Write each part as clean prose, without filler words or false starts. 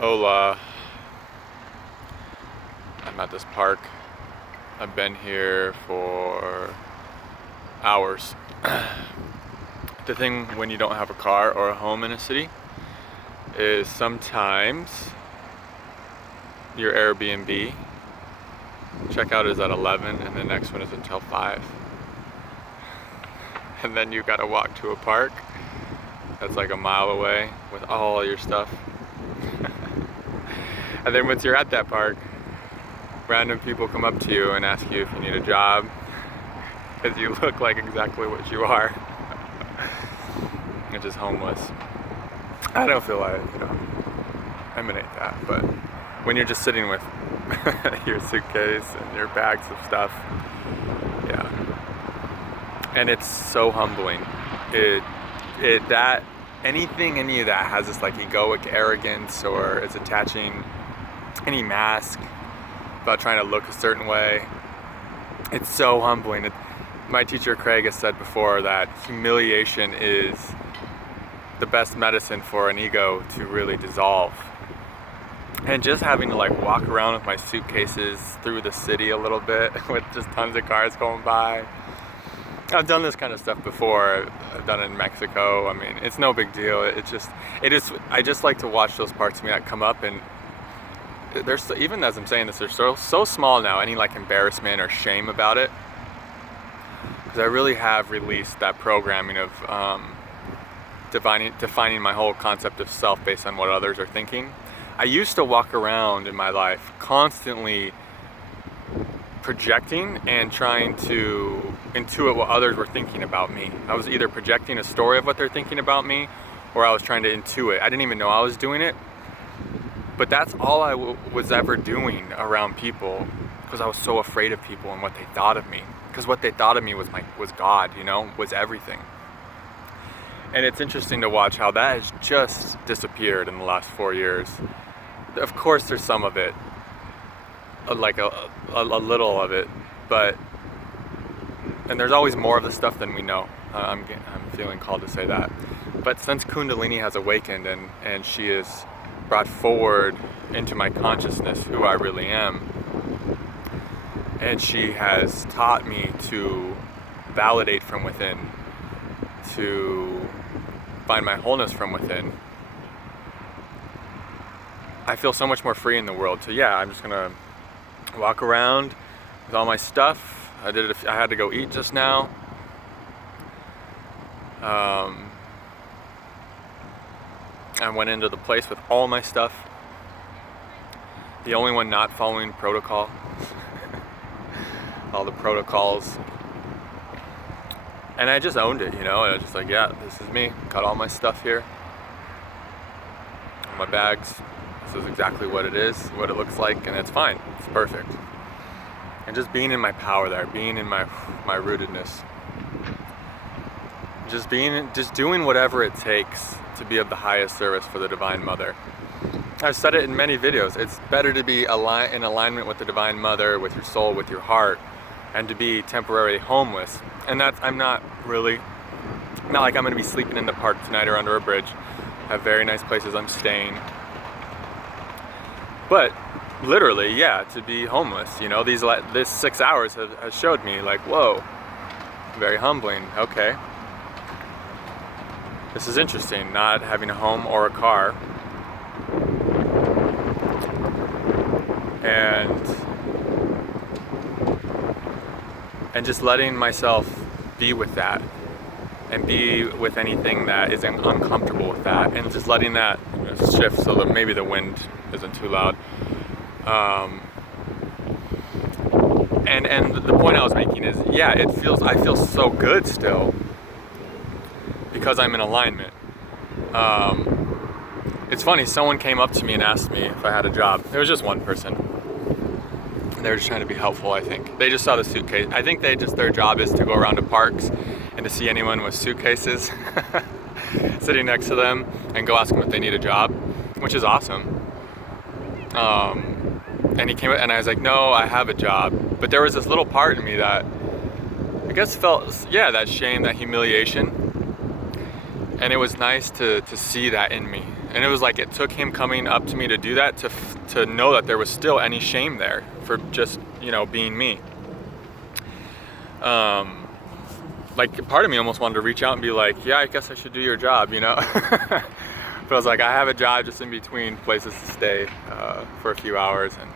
Hola. I'm at this park. I've been here for hours. The thing when you don't have a car or a home in a city is sometimes your Airbnb checkout is at 11 and the next one is until 5. And then you gotta walk to a park that's like a mile away with all your stuff. And then once you're at that park, random people come up to you and ask you if you need a job because you look like exactly what you are, which is homeless. I don't feel like, emanate that, but when you're just sitting with your suitcase and your bags of stuff, yeah. And it's so humbling. Any of that has this like egoic arrogance or is attaching any mask about trying to look a certain way. It's so humbling. My teacher Craig has said before that humiliation is the best medicine for an ego to really dissolve. And just having to like walk around with my suitcases through the city a little bit with just tons of cars going by. I've done this kind of stuff before. I've done it in Mexico. I mean, it's no big deal. I just like to watch those parts of me that come up, and they're so, even as I'm saying this, they're so small now. Any like embarrassment or shame about it, because I really have released that programming of defining my whole concept of self based on what others are thinking. I used to walk around in my life constantly projecting and trying to intuit what others were thinking about me. I was either projecting a story of what they're thinking about me, or I was trying to intuit. I didn't even know I was doing it, but that's all I was ever doing around people, because I was so afraid of people and what they thought of me. Because what they thought of me was God, was everything. And it's interesting to watch how that has just disappeared in the last 4 years. Of course, there's some of it, like a little of it, and there's always more of the stuff than we know. I'm feeling called to say that. But since Kundalini has awakened and she has brought forward into my consciousness who I really am, and she has taught me to validate from within, to find my wholeness from within, I feel so much more free in the world. So yeah, I'm just gonna walk around with all my stuff. I had to go eat just now. I went into the place with all my stuff. The only one not following protocol. All the protocols. And I just owned it, and I was just like, yeah, this is me. Got all my stuff here. All my bags. This is exactly what it is, what it looks like, and it's fine. It's perfect. And just being in my power there, being in my rootedness. Just doing whatever it takes to be of the highest service for the Divine Mother. I've said it in many videos. It's better to be in alignment with the Divine Mother, with your soul, with your heart, and to be temporarily homeless. And I'm not like I'm gonna be sleeping in the park tonight or under a bridge. I have very nice places I'm staying. But literally, yeah, to be homeless, this 6 hours has showed me like, whoa, very humbling. Okay. This is interesting, not having a home or a car. And just letting myself be with that and be with anything that is uncomfortable with that, and just letting that shift so that maybe the wind isn't too loud. And the point I was making is, yeah, I feel so good still because I'm in alignment. It's funny, someone came up to me and asked me if I had a job. It was just one person. They were just trying to be helpful, I think. They just saw the suitcase. I think their job is to go around to parks and to see anyone with suitcases sitting next to them and go ask them if they need a job, which is awesome. And he came up and I was like, no, I have a job. But there was this little part in me that I guess felt, yeah, that shame, that humiliation. And it was nice to see that in me. And it was like it took him coming up to me to do that to know that there was still any shame there for just, you know, being me. Like part of me almost wanted to reach out and be like, yeah, I guess I should do your job, you know. But I was like, I have a job just in between places to stay for a few hours, and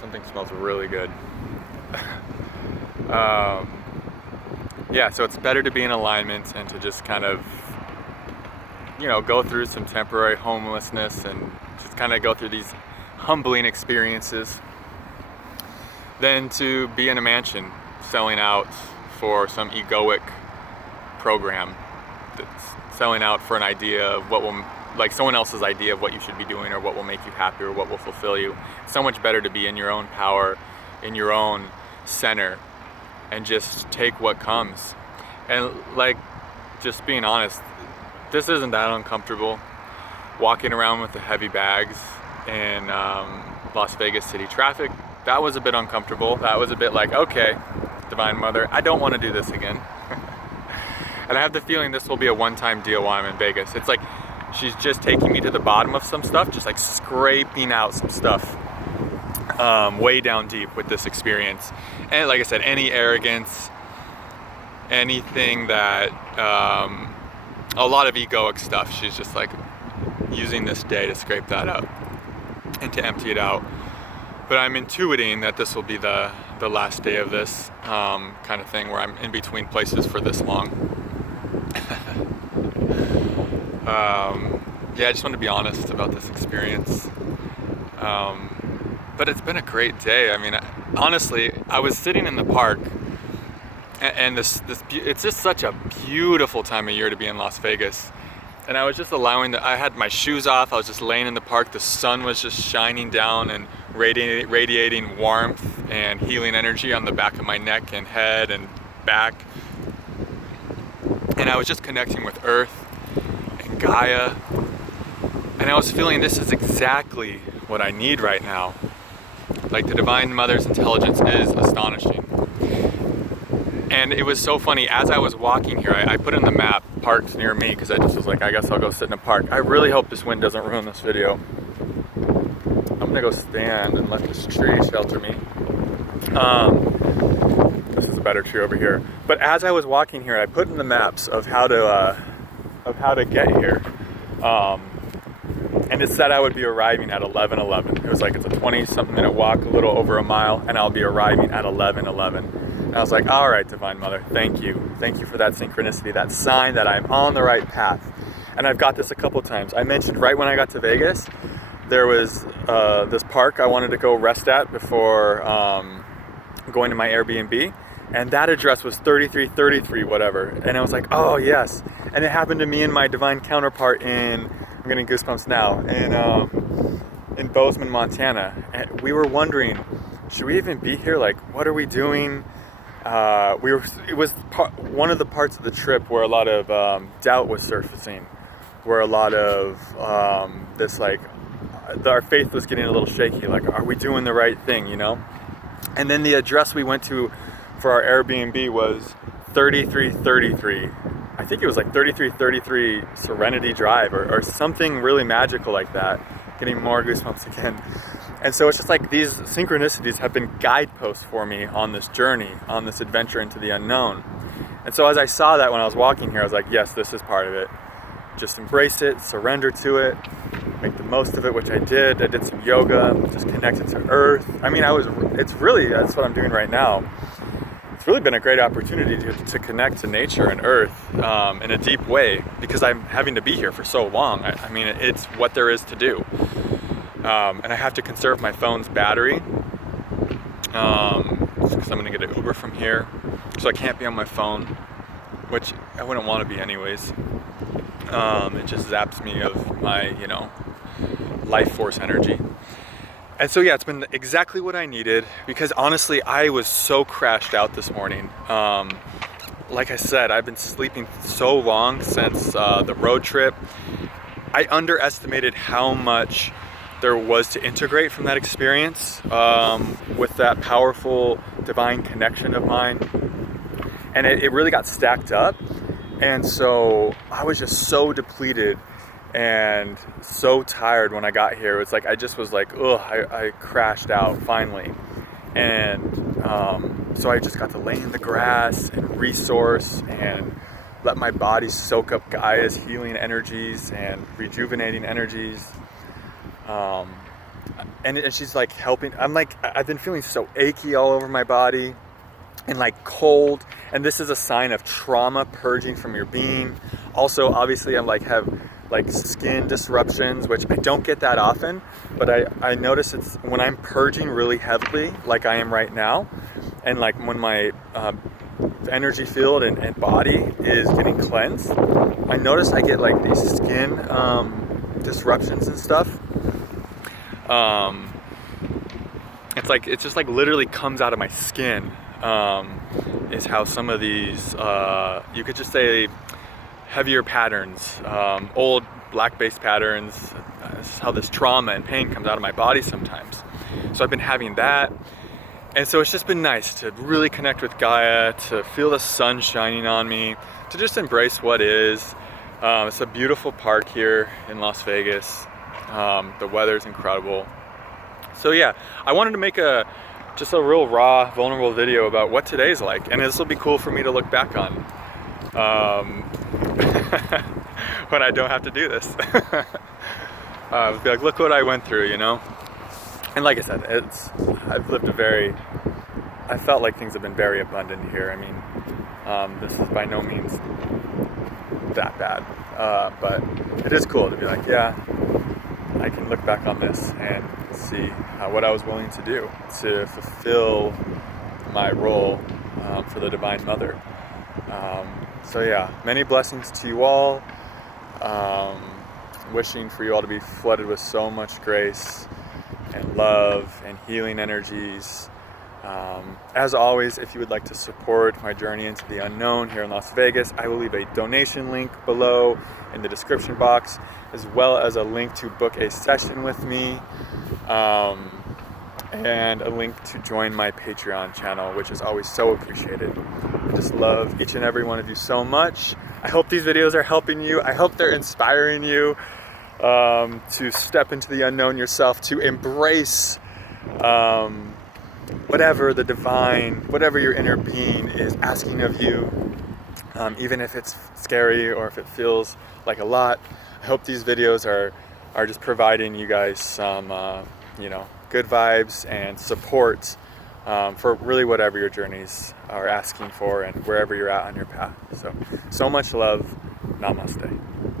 something smells really good. Yeah, so it's better to be in alignment and to just kind of, you know, go through some temporary homelessness and just kind of go through these humbling experiences than to be in a mansion selling out for some egoic program that's selling out for an idea of what will, like someone else's idea of what you should be doing or what will make you happy or what will fulfill you. It's so much better to be in your own power, in your own center, and just take what comes. And like, just being honest, this isn't that uncomfortable. Walking around with the heavy bags in Las Vegas city traffic, that was a bit uncomfortable. That was a bit like, okay, Divine Mother, I don't want to do this again. And I have the feeling this will be a one-time deal while I'm in Vegas. It's like she's just taking me to the bottom of some stuff, just like scraping out some stuff way down deep with this experience. And like I said, any arrogance, anything that, a lot of egoic stuff, she's just like using this day to scrape that up and to empty it out. But I'm intuiting that this will be the last day of this kind of thing, where I'm in between places for this long. Yeah, I just want to be honest about this experience. But it's been a great day. I mean, honestly, I was sitting in the park, and it's just such a beautiful time of year to be in Las Vegas. And I was just I had my shoes off, I was just laying in the park, the sun was just shining down and radiating warmth and healing energy on the back of my neck and head and back. And I was just connecting with Earth and Gaia. And I was feeling this is exactly what I need right now. Like, the Divine Mother's intelligence is astonishing. And it was so funny, as I was walking here, I put in the map parks near me, because I just was like, I guess I'll go sit in a park. I really hope this wind doesn't ruin this video. I'm gonna go stand and let this tree shelter me. This is a better tree over here. But as I was walking here, I put in the maps of how to get here. And it said I would be arriving at 11:11. It was like, it's a 20-something minute walk, a little over a mile, and I'll be arriving at 11:11. And I was like, all right, Divine Mother, thank you. Thank you for that synchronicity, that sign that I'm on the right path. And I've got this a couple times. I mentioned right when I got to Vegas, there was this park I wanted to go rest at before going to my Airbnb. And that address was 3333 whatever. And I was like, oh yes. And it happened to me and my divine counterpart I'm getting goosebumps now, in Bozeman, Montana. And we were wondering, should we even be here? Like, what are we doing? It was one of the parts of the trip where a lot of doubt was surfacing, where a lot of this, like, our faith was getting a little shaky. Like, are we doing the right thing, you know? And then the address we went to for our Airbnb was 3333. I think it was like 3333 Serenity Drive or something really magical like that. Getting more goosebumps again. And so it's just like these synchronicities have been guideposts for me on this journey, on this adventure into the unknown. And so as I saw that when I was walking here, I was like, yes, this is part of it. Just embrace it, surrender to it, make the most of it, which I did. I did some yoga, just connected to Earth. I mean, that's what I'm doing right now. It's really been a great opportunity to connect to nature and Earth in a deep way, because I'm having to be here for so long. I mean, it's what there is to do. And I have to conserve my phone's battery because I'm going to get an Uber from here. So I can't be on my phone, which I wouldn't want to be anyways. It just zaps me of my, life force energy. And so yeah, it's been exactly what I needed, because honestly, I was so crashed out this morning. Like I said, I've been sleeping so long since the road trip. I underestimated how much there was to integrate from that experience with that powerful divine connection of mine. And it really got stacked up. And so I was just so depleted and so tired when I got here. It was like I just was like, ugh, I crashed out finally. And so I just got to lay in the grass and resource and let my body soak up Gaia's healing energies and rejuvenating energies. And she's like helping. I've been feeling so achy all over my body and like cold, and this is a sign of trauma purging from your being. Also, obviously, I'm like have like skin disruptions, which I don't get that often, but I notice it's when I'm purging really heavily, like I am right now, and like when my energy field and body is getting cleansed, I notice I get like these skin disruptions and stuff. It's just like literally comes out of my skin. Is how some of these, you could just say heavier patterns, old black-based patterns, this is how this trauma and pain comes out of my body sometimes. So I've been having that. And so it's just been nice to really connect with Gaia, to feel the sun shining on me, to just embrace what is. It's a beautiful park here in Las Vegas. The weather's incredible. So yeah, I wanted to make just a real raw, vulnerable video about what today's like, and this will be cool for me to look back on when I don't have to do this. Be like, look what I went through, you know? And like I said, I felt like things have been very abundant here. I mean, this is by no means that bad, but it is cool to be like, yeah, I can look back on this and see what I was willing to do to fulfill my role for the Divine Mother. So yeah, many blessings to you all. Wishing for you all to be flooded with so much grace and love and healing energies. As always, if you would like to support my journey into the unknown here in Las Vegas, I will leave a donation link below in the description box, as well as a link to book a session with me, and a link to join my Patreon channel, which is always so appreciated. I just love each and every one of you so much. I hope these videos are helping you. I hope they're inspiring you to step into the unknown yourself, to embrace whatever the divine, whatever your inner being is asking of you, even if it's scary or if it feels like a lot. I hope these videos are just providing you guys some, good vibes and support for really whatever your journeys are asking for and wherever you're at on your path. So much love. Namaste.